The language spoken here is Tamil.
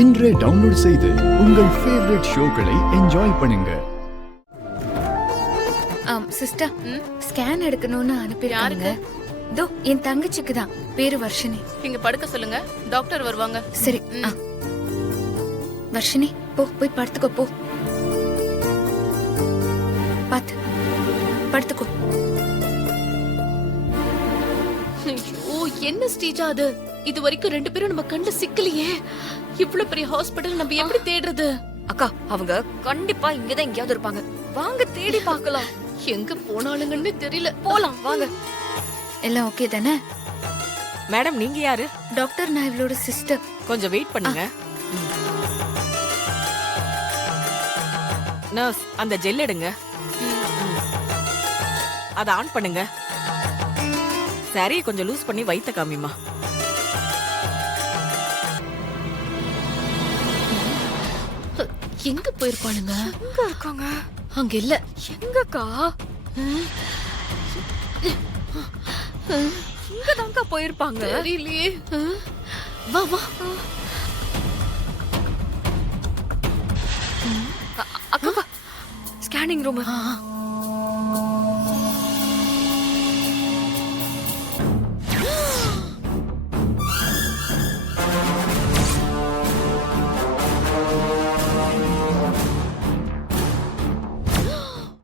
இன்றே டவுன்லோட் செய்து உங்கள் ஃபேவரட் ஷோக்களை என்ஜாய் பண்ணுங்க. சிஸ்டர், ஸ்கேன் எடுக்கணும்னு அனுப்பிருக்காங்க. தோ என் தங்கச்சிக்கு தான், பேரு வர்ஷினி. இங்க படுக்க சொல்லுங்க, டாக்டர் வருவாங்க. சரி. வர்ஷினி, போய் படுத்துக்கோ. போ, பாத்து படுத்துக்கோ. ஐயோ, என்ன ஸ்டேஜா அது? இது வரைக்கும் 2 பேரும் நம்ம கண்டு சிக்கலையே. இவ்வளவு பெரிய ஹாஸ்பிடல் நம்ம எப்படி தேடுறது? அக்கா, அவங்க கண்டிப்பா இங்கதான் எங்கேயாவது இருப்பாங்க. வாங்க தேடி பார்க்கலாம். எங்க போனாலுங்கன்னு தெரியல. போலாம் வாங்க. எல்லாம் ஓகே தானே? மேடம், நீங்க யாரு? டாக்டர், நான் இவளோட சிஸ்டர். கொஞ்சம் வெயிட் பண்ணுங்க. நர்ஸ், அந்த ஜெல் எடுங்க. அத ஆன் பண்ணுங்க. சரி, கொஞ்சம் லூஸ் பண்ணி வைத்த காமிமா. எங்க போயிருப்பானுங்க? எங்க இருக்காங்க? அங்க இல்ல. எங்கக்கா? இங்கதான்க்கா போயிருப்பாங்க. தெரியலையே. வா வா. அக்கா, ஸ்கேனிங் ரூம்.